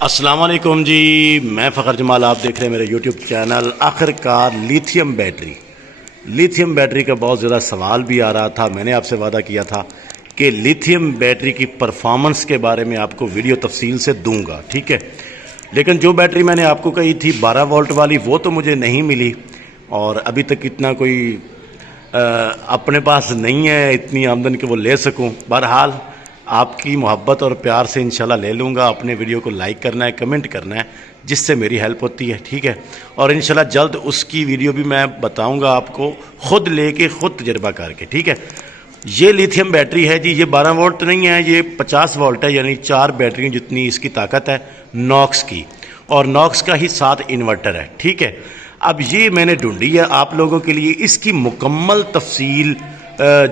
अस्सलाम वालेकुम जी, मैं फ़खर जमाल, आप देख रहे हैं मेरे यूट्यूब चैनल। आखिरकार लिथियम बैटरी का बहुत ज़्यादा सवाल भी आ रहा था। मैंने आपसे वादा किया था कि लिथियम बैटरी की परफॉर्मेंस के बारे में आपको वीडियो तफसील से दूंगा, ठीक है। लेकिन जो बैटरी मैंने आपको कही थी 12 वोल्ट वाली, वो तो मुझे नहीं मिली और अभी तक इतना कोई अपने पास नहीं है इतनी आमदन कि वो ले सकूं। बहरहाल आपकी मोहब्बत और प्यार से इंशाल्लाह ले लूँगा। अपने वीडियो को लाइक करना है, कमेंट करना है, जिससे मेरी हेल्प होती है, ठीक है। और इंशाल्लाह जल्द उसकी वीडियो भी मैं बताऊंगा आपको, ख़ुद लेके ख़ुद तजर्बा करके, ठीक है। ये लिथियम बैटरी है जी, ये 12 वोल्ट तो नहीं है, ये 50 वोल्ट है, यानी 4 बैटरियों जितनी इसकी ताकत है नॉक्स की, और नॉक्स का ही साथ इन्वर्टर है, ठीक है। अब ये मैंने ढूंढी है आप लोगों के लिए, इसकी मुकम्मल तफसील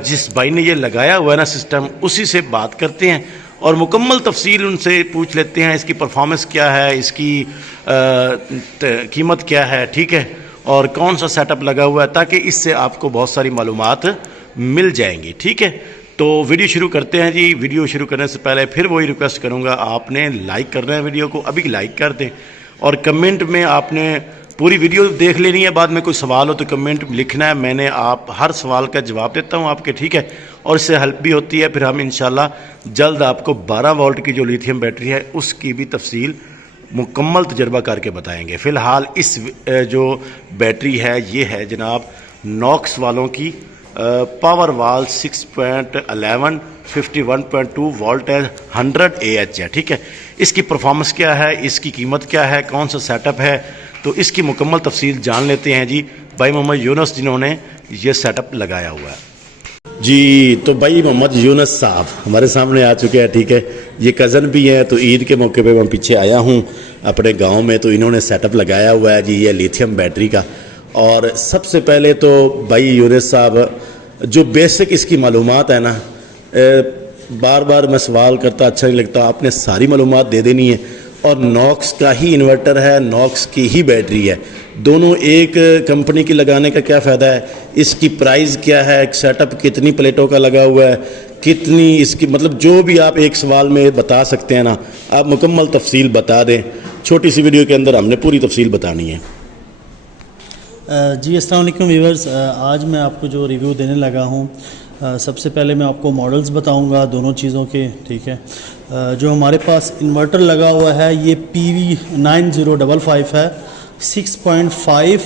जिस भाई ने ये लगाया हुआ है ना सिस्टम, उसी से बात करते हैं और मुकम्मल तफसील उनसे पूछ लेते हैं। इसकी परफॉर्मेंस क्या है, इसकी कीमत क्या है, ठीक है, और कौन सा सेटअप लगा हुआ है, ताकि इससे आपको बहुत सारी मालूमात मिल जाएंगी, ठीक है। तो वीडियो शुरू करते हैं जी। वीडियो शुरू करने से पहले फिर वही रिक्वेस्ट करूँगा, आपने लाइक करना है वीडियो को, अभी लाइक कर दें, और कमेंट में आपने पूरी वीडियो देख लेनी है। बाद में कोई सवाल हो तो कमेंट लिखना है, मैंने आप हर सवाल का जवाब देता हूं आपके, ठीक है। और इससे हेल्प भी होती है। फिर हम इंशाल्लाह जल्द आपको 12 वोल्ट की जो लिथियम बैटरी है उसकी भी तफसील मुकम्मल तजर्बा करके बताएंगे। फ़िलहाल इस जो बैटरी है ये है जनाब नॉक्स वालों की पावर वाल 6.11 51.2 वोल्ट है, 100 AH है, ठीक है। इसकी परफॉर्मेंस क्या है, इसकी कीमत क्या है, कौन सा सेटअप है, तो इसकी मुकम्मल तफसील जान लेते हैं जी भाई मोहम्मद यूनुस जिन्होंने ये सेटअप लगाया हुआ है जी। तो भाई मोहम्मद यूनुस साहब हमारे सामने आ चुके हैं, ठीक है। ये कज़न भी हैं, तो ईद के मौके पे मैं पीछे आया हूँ अपने गांव में, तो इन्होंने सेटअप लगाया हुआ है जी ये लिथियम बैटरी का। और सबसे पहले तो भाई यूनुस साहब जो बेसिक इसकी मालूमात है ना, बार बार मैं सवाल करता अच्छा नहीं लगता, आपने सारी मालूमात दे देनी है। और नॉक्स का ही इन्वर्टर है, नॉक्स की ही बैटरी है, दोनों एक कंपनी की लगाने का क्या फ़ायदा है, इसकी प्राइस क्या है, सेटअप कितनी प्लेटों का लगा हुआ है, कितनी इसकी, मतलब जो भी आप एक सवाल में बता सकते हैं ना, आप मुकम्मल तफसील बता दें। छोटी सी वीडियो के अंदर हमने पूरी तफसील बतानी है जी। अस्सलाम वालेकुम व्यूअर्स, आज मैं आपको जो रिव्यू देने लगा हूँ, सबसे पहले मैं आपको मॉडल्स बताऊंगा दोनों चीज़ों के, ठीक है। जो हमारे पास इन्वर्टर लगा हुआ है ये PV9055 है, 6.5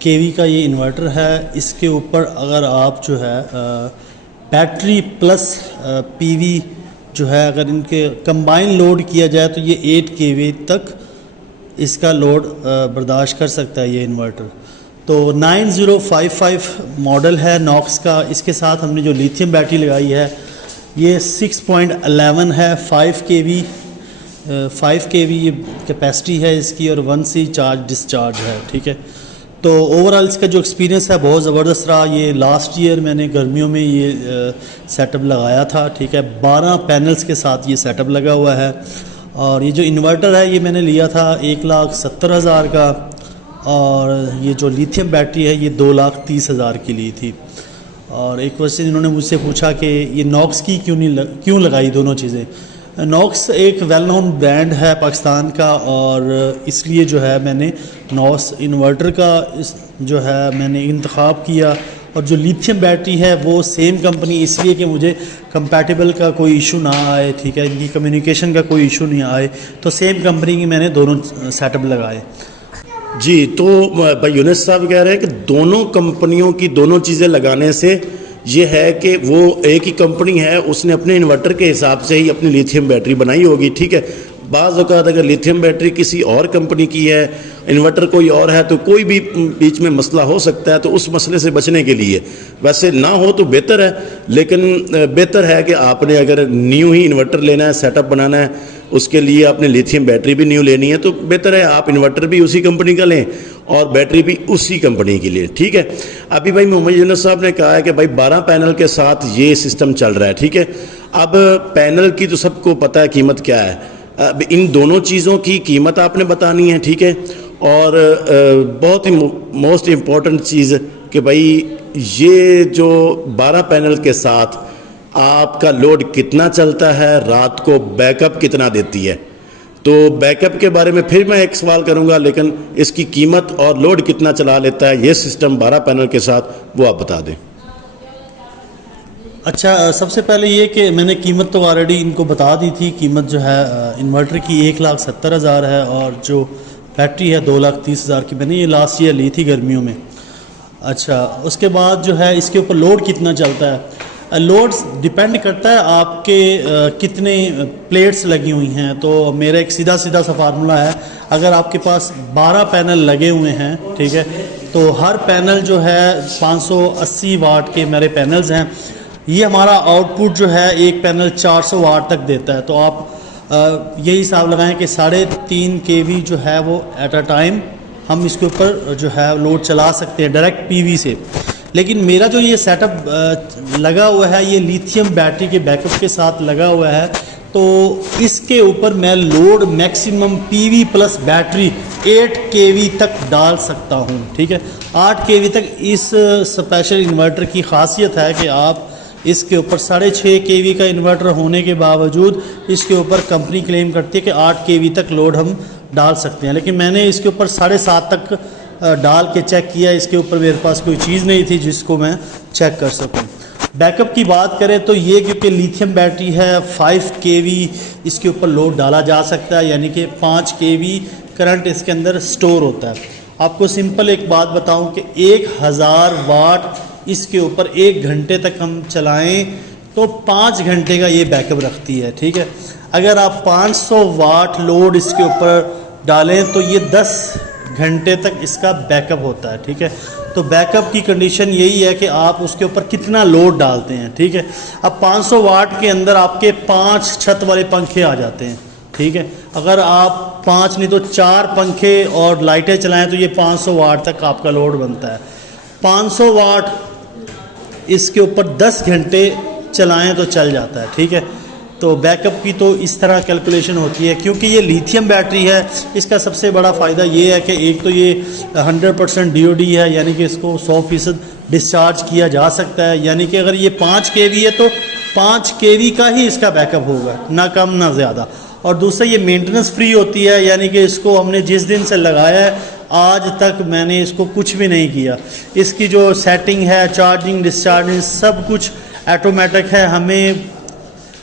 kV का ये इन्वर्टर है। इसके ऊपर अगर आप जो है बैटरी प्लस PV जो है, अगर इनके कंबाइन लोड किया जाए तो ये 8 kV तक इसका लोड बर्दाश्त कर सकता है ये इन्वर्टर। तो 9055 मॉडल है नॉक्स का। इसके साथ हमने जो लिथियम बैटरी लगाई है ये 6.11 है, 5 kV ये कैपेसिटी है इसकी, और 1C चार्ज डिस्चार्ज है, ठीक है। तो ओवरऑल इसका जो एक्सपीरियंस है बहुत ज़बरदस्त रहा। ये लास्ट ईयर मैंने गर्मियों में ये सेटअप लगाया था, ठीक है। 12 पैनल्स के साथ ये सेटअप लगा हुआ है। और ये जो इन्वर्टर है ये मैंने लिया था 1,70,000 का, और ये जो लिथियम बैटरी है ये 2,30,000 की ली थी। और एक क्वेश्चन इन्होंने मुझसे पूछा कि ये नॉक्स की क्यों लगाई दोनों चीज़ें। नॉक्स एक वेल नोन ब्रांड है पाकिस्तान का, और इसलिए जो है मैंने नॉक्स इन्वर्टर का जो है मैंने इंतखाब किया। और जो लिथियम बैटरी है वो सेम कंपनी, इसलिए कि मुझे कंपैटिबल का कोई इशू ना आए, ठीक है, इनकी कम्युनिकेशन का कोई इशू नहीं आए, तो सेम कंपनी की मैंने दोनों सेटअप लगाए जी। तो भाई यूनुस साहब कह रहे हैं कि दोनों कंपनियों की दोनों चीज़ें लगाने से ये है कि वो एक ही कंपनी है, उसने अपने इन्वर्टर के हिसाब से ही अपनी लिथियम बैटरी बनाई होगी, ठीक है। बाज़ औक़ात अगर लिथियम बैटरी किसी और कंपनी की है, इन्वर्टर कोई और है, तो कोई भी बीच में मसला हो सकता है। तो उस मसले से बचने के लिए, वैसे ना हो तो बेहतर है, लेकिन बेहतर है कि आपने अगर न्यू ही इन्वर्टर लेना है, सेटअप बनाना है, उसके लिए आपने लिथियम बैटरी भी न्यू लेनी है, तो बेहतर है आप इन्वर्टर भी उसी कंपनी का लें और बैटरी भी उसी कंपनी की लें, ठीक है। अभी भाई मोहम्मद यूनुस साहब ने कहा है कि भाई 12 पैनल के साथ ये सिस्टम चल रहा है, ठीक है। अब पैनल की तो सबको पता है कीमत क्या है, अब इन दोनों चीज़ों की कीमत आपने बतानी है, ठीक है। और बहुत ही मोस्ट इम्पॉर्टेंट चीज़ कि भाई ये जो 12 पैनल के साथ आपका लोड कितना चलता है, रात को बैकअप कितना देती है, तो बैकअप के बारे में फिर मैं एक सवाल करूंगा, लेकिन इसकी कीमत और लोड कितना चला लेता है ये सिस्टम 12 पैनल के साथ, वो आप बता दें। अच्छा, सबसे पहले ये कि मैंने कीमत तो ऑलरेडी इनको बता दी थी। कीमत जो है इन्वर्टर की 1,70,000 है और जो बैटरी है 2,30,000 की मैंने ये लास्ट ईयर ली थी गर्मियों में। अच्छा, उसके बाद जो है इसके ऊपर लोड कितना चलता है, लोड डिपेंड करता है आपके कितने प्लेट्स लगी हुई हैं। तो मेरा एक सीधा सीधा सा फार्मूला है, अगर आपके पास 12 पैनल लगे हुए हैं, ठीक है, तो हर पैनल जो है 580 वाट के मेरे पैनल्स हैं। ये हमारा आउटपुट जो है एक पैनल 400 वाट तक देता है। तो आप यही हिसाब लगाएं कि 3.5 kV जो है वो एट अ टाइम हम इसके ऊपर जो है लोड चला सकते हैं डायरेक्ट पीवी से। लेकिन मेरा जो ये सेटअप लगा हुआ है ये लिथियम बैटरी के बैकअप के साथ लगा हुआ है, तो इसके ऊपर मैं load maximum PV plus battery 8 kV तक डाल सकता हूँ, ठीक है। 8 kV तक इस स्पेशल इन्वर्टर की खासियत है कि आप इसके ऊपर 6.5 kV का इन्वर्टर होने के बावजूद इसके ऊपर कंपनी क्लेम करती है कि 8 kV तक लोड हम डाल सकते हैं। लेकिन मैंने इसके ऊपर 7.5 तक डाल के चेक किया, इसके ऊपर मेरे पास कोई चीज़ नहीं थी जिसको मैं चेक कर सकूं। बैकअप की बात करें तो ये क्योंकि लिथियम बैटरी है 5 kV इसके ऊपर लोड डाला जा सकता है, यानी कि 5 kV करंट इसके अंदर स्टोर होता है। आपको सिंपल एक बात बताऊं कि 1000 वाट इसके ऊपर 1 घंटे तक हम चलाएं तो 5 घंटे का ये बैकअप रखती है, ठीक है। अगर आप 500 वाट लोड इसके ऊपर डालें तो ये 10 घंटे तक इसका बैकअप होता है, ठीक है। तो बैकअप की कंडीशन यही है कि आप उसके ऊपर कितना लोड डालते हैं, ठीक है। अब 500 वाट के अंदर आपके 5 छत वाले पंखे आ जाते हैं, ठीक है। अगर आप 5 नहीं तो 4 पंखे और लाइटें चलाएं तो ये 500 वाट तक आपका लोड बनता है। 500 वाट इसके ऊपर 10 घंटे चलाएं तो चल जाता है, ठीक है। तो बैकअप की तो इस तरह कैलकुलेशन होती है। क्योंकि ये लिथियम बैटरी है, इसका सबसे बड़ा फ़ायदा ये है कि एक तो ये 100% DOD है, यानी कि इसको 100% डिस्चार्ज किया जा सकता है। यानी कि अगर ये 5 kV है तो 5 kV का ही इसका बैकअप होगा, ना कम ना ज़्यादा। और दूसरा ये मेंटेनेंस फ्री होती है, यानी कि इसको हमने जिस दिन से लगाया है आज तक मैंने इसको कुछ भी नहीं किया। इसकी जो सेटिंग है, चार्जिंग डिस्चार्जिंग सब कुछ ऑटोमेटिक है, हमें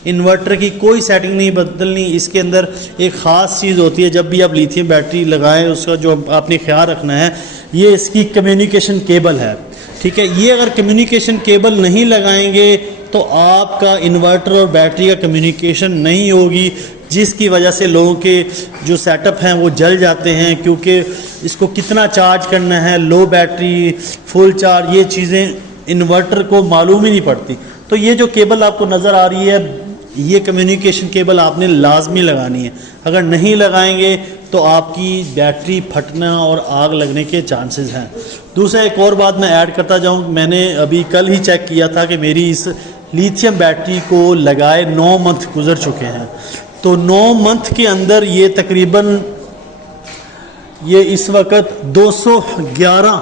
इन्वर्टर की कोई सेटिंग नहीं बदलनी। इसके अंदर एक ख़ास चीज़ होती है, जब भी आप लिथियम बैटरी लगाएं उसका जो आपने ख्याल रखना है, ये इसकी कम्युनिकेशन केबल है, ठीक है। ये अगर कम्युनिकेशन केबल नहीं लगाएंगे तो आपका इन्वर्टर और बैटरी का कम्युनिकेशन नहीं होगी, जिसकी वजह से लोगों के जो सेटअप हैं वो जल जाते हैं। क्योंकि इसको कितना चार्ज करना है, लो बैटरी, फुल चार्ज, ये चीज़ें इन्वर्टर को मालूम ही नहीं पड़ती। तो ये जो केबल आपको नज़र आ रही है, ये कम्युनिकेशन केबल आपने लाजमी लगानी है। अगर नहीं लगाएंगे तो आपकी बैटरी फटना और आग लगने के चांसेस हैं। दूसरा एक और बात मैं ऐड करता जाऊं, मैंने अभी कल ही चेक किया था कि मेरी इस लिथियम बैटरी को लगाए 9 मंथ गुजर चुके हैं। तो 9 मंथ के अंदर ये तकरीबन ये इस वक्त 211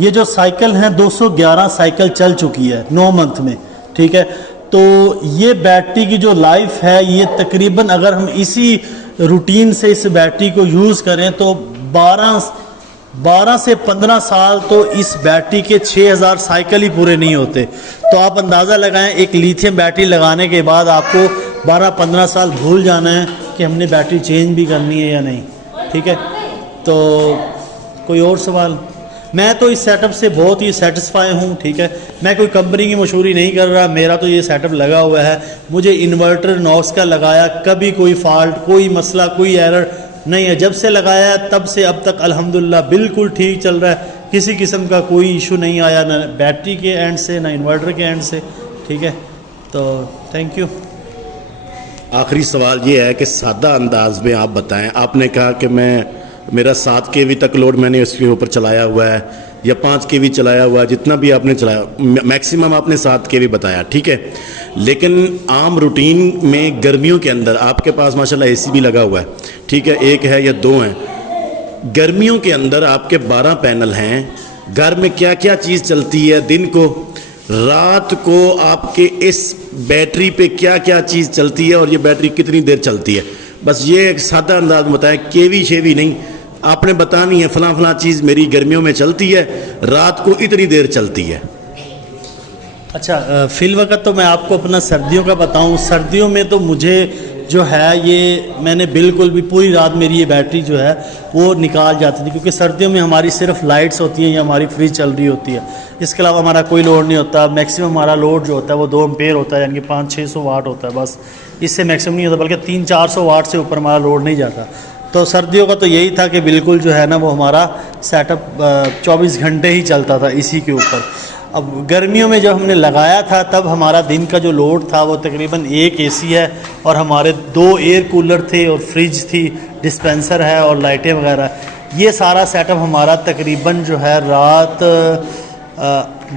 ये जो साइकिल हैं 211 साइकिल चल चुकी है 9 मंथ में, ठीक है। तो ये बैटरी की जो लाइफ है ये तकरीबन अगर हम इसी रूटीन से इस बैटरी को यूज़ करें तो 12 से 15 साल तो इस बैटरी के 6000 साइकिल ही पूरे नहीं होते। तो आप अंदाज़ा लगाएं, एक लिथियम बैटरी लगाने के बाद आपको 12-15 साल भूल जाना है कि हमने बैटरी चेंज भी करनी है या नहीं, ठीक है। तो कोई और सवाल? मैं तो इस सेटअप से बहुत ही सेटिस्फाई हूँ, ठीक है। मैं कोई कंपनी की मशहूरी नहीं कर रहा, मेरा तो ये सेटअप लगा हुआ है। मुझे इन्वर्टर नॉक्स का लगाया, कभी कोई फॉल्ट, कोई मसला, कोई एरर नहीं है। जब से लगाया है तब से अब तक अल्हम्दुलिल्लाह बिल्कुल ठीक चल रहा है, किसी किस्म का कोई इशू नहीं आया, ना बैटरी के एंड से ना इन्वर्टर के एंड से, ठीक है। तो थैंक यू। आखिरी सवाल ये है कि सादा अंदाज में आप बताएं, आपने कहा कि मेरा 7 kV तक लोड मैंने इसके ऊपर चलाया हुआ है या 5 kV चलाया हुआ है, जितना भी आपने चलाया, मैक्सिमम आपने 7 kV बताया, ठीक है। लेकिन आम रूटीन में गर्मियों के अंदर आपके पास माशाल्लाह AC भी लगा हुआ है, ठीक है, 1 है या 2 हैं। गर्मियों के अंदर आपके 12 पैनल हैं, घर में क्या क्या चीज़ चलती है, दिन को रात को आपके इस बैटरी पे क्या क्या चीज़ चलती है और ये बैटरी कितनी देर चलती है, बस ये एक सादा अंदाज में बताएं, केवी शेवी नहीं, आपने बतानी है फलां फलां चीज़ मेरी गर्मियों में चलती है, रात को इतनी देर चलती है। अच्छा, फिल वक्त तो मैं आपको अपना सर्दियों का बताऊं। सर्दियों में तो मुझे जो है ये मैंने बिल्कुल भी पूरी रात मेरी ये बैटरी जो है वो निकाल जाती थी, क्योंकि सर्दियों में हमारी सिर्फ लाइट्स होती हैं या हमारी फ्रिज चल रही होती है, इसके अलावा हमारा कोई लोड नहीं होता। मैक्सिमम हमारा लोड जो होता है वो 2 एम्पेयर होता है, यानी कि 500-600 वाट होता है, बस इससे मैक्सिमम नहीं होता, बल्कि 300-400 वाट से ऊपर हमारा लोड नहीं जाता। तो सर्दियों का तो यही था कि बिल्कुल जो है ना वो हमारा सेटअप 24 घंटे ही चलता था इसी के ऊपर। अब गर्मियों में जब हमने लगाया था तब हमारा दिन का जो लोड था वो तकरीबन 1 एसी है और हमारे 2 एयर कूलर थे और फ्रिज थी, डिस्पेंसर है और लाइटें वगैरह। ये सारा सेटअप हमारा तकरीबन जो है रात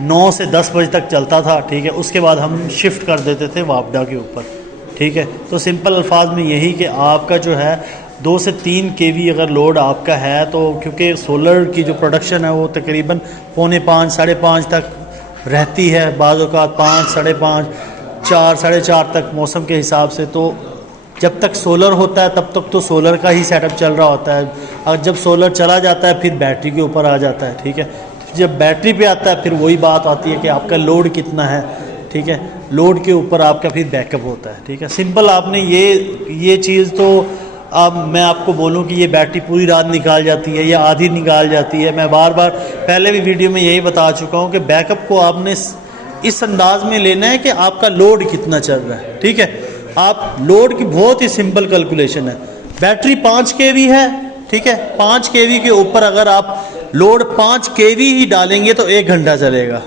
9 से 10 बजे तक चलता था, ठीक है। उसके बाद हम शिफ्ट कर देते थे वापडा के ऊपर, ठीक है। तो सिंपल अल्फाज में यही कि आपका जो है 2 से 3 केवी अगर लोड आपका है तो, क्योंकि सोलर की जो प्रोडक्शन है वो तकरीबन 4:45 साढ़े 5 तक रहती है, बाज़ औक़ात 5 साढ़े 5 4 साढ़े 4 तक मौसम के हिसाब से। तो जब तक सोलर होता है तब तक तो सोलर का ही सेटअप चल रहा होता है, और जब सोलर चला जाता है फिर बैटरी के ऊपर आ जाता है, ठीक है। जब बैटरी पे आता है फिर वही बात आती है कि आपका लोड कितना है, ठीक है। लोड के ऊपर आपका फिर बैकअप होता है, ठीक है। सिंपल आपने ये चीज़ तो अब मैं आपको बोलूं कि ये बैटरी पूरी रात निकाल जाती है या आधी निकाल जाती है, मैं बार बार पहले भी वीडियो में यही बता चुका हूं कि बैकअप को आपने इस अंदाज में लेना है कि आपका लोड कितना चल रहा है, ठीक है। आप लोड की बहुत ही सिंपल कैलकुलेशन है। बैटरी 5 केवी है, ठीक है। 5 केवी के ऊपर अगर आप लोड 5 केवी ही डालेंगे तो 1 घंटा चलेगा।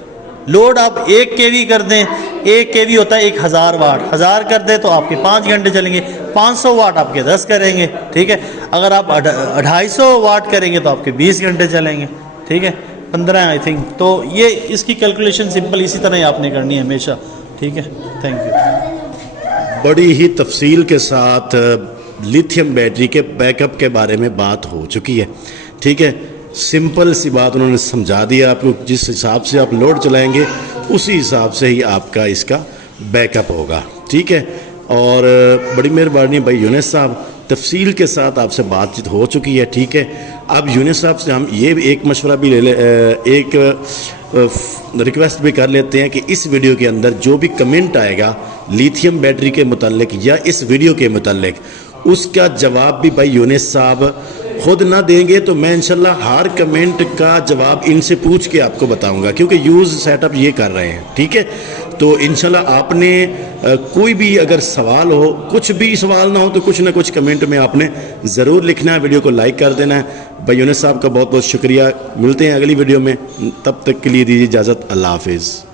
लोड आप 1 केवी कर दें, 1 केवी होता है 1000 वाट, 1000 कर दें तो आपके 5 घंटे चलेंगे, 500 वाट आपके 10 करेंगे, ठीक है। अगर आप 250 वाट करेंगे तो आपके 20 घंटे चलेंगे, ठीक है, 15 आई थिंक। तो ये इसकी कैलकुलेशन सिंपल इसी तरह ही आपने करनी है हमेशा, ठीक है। Thank you. बड़ी ही तफसील के साथ लिथियम बैटरी के बैकअप के बारे में बात हो चुकी है, ठीक है। सिंपल सी बात उन्होंने समझा दिया आपको, जिस हिसाब से आप लोड चलाएंगे उसी हिसाब से ही आपका इसका बैकअप होगा, ठीक है। और बड़ी मेहरबानी भाई यूनिस साहब, तफसील के साथ आपसे बातचीत हो चुकी है, ठीक है। अब यूनिस साहब से हम ये एक मशवरा भी एक रिक्वेस्ट भी कर लेते हैं कि इस वीडियो के अंदर जो भी कमेंट आएगा लिथियम बैटरी के मुताल्लिक या इस वीडियो के मुताल्लिक, उसका जवाब भी भाई यूनिस साहब खुद ना देंगे तो मैं इंशाल्लाह हर कमेंट का जवाब इनसे पूछ के आपको बताऊंगा, क्योंकि यूज़ सेटअप ये कर रहे हैं, ठीक है। तो इंशाल्लाह आपने कोई भी अगर सवाल हो, कुछ भी सवाल ना हो तो कुछ ना कुछ कमेंट में आपने ज़रूर लिखना है, वीडियो को लाइक कर देना है। भाई यूनिस साहब का बहुत बहुत शुक्रिया। मिलते हैं अगली वीडियो में, तब तक के लिए दीजिए इजाज़त। अल्लाह हाफिज़।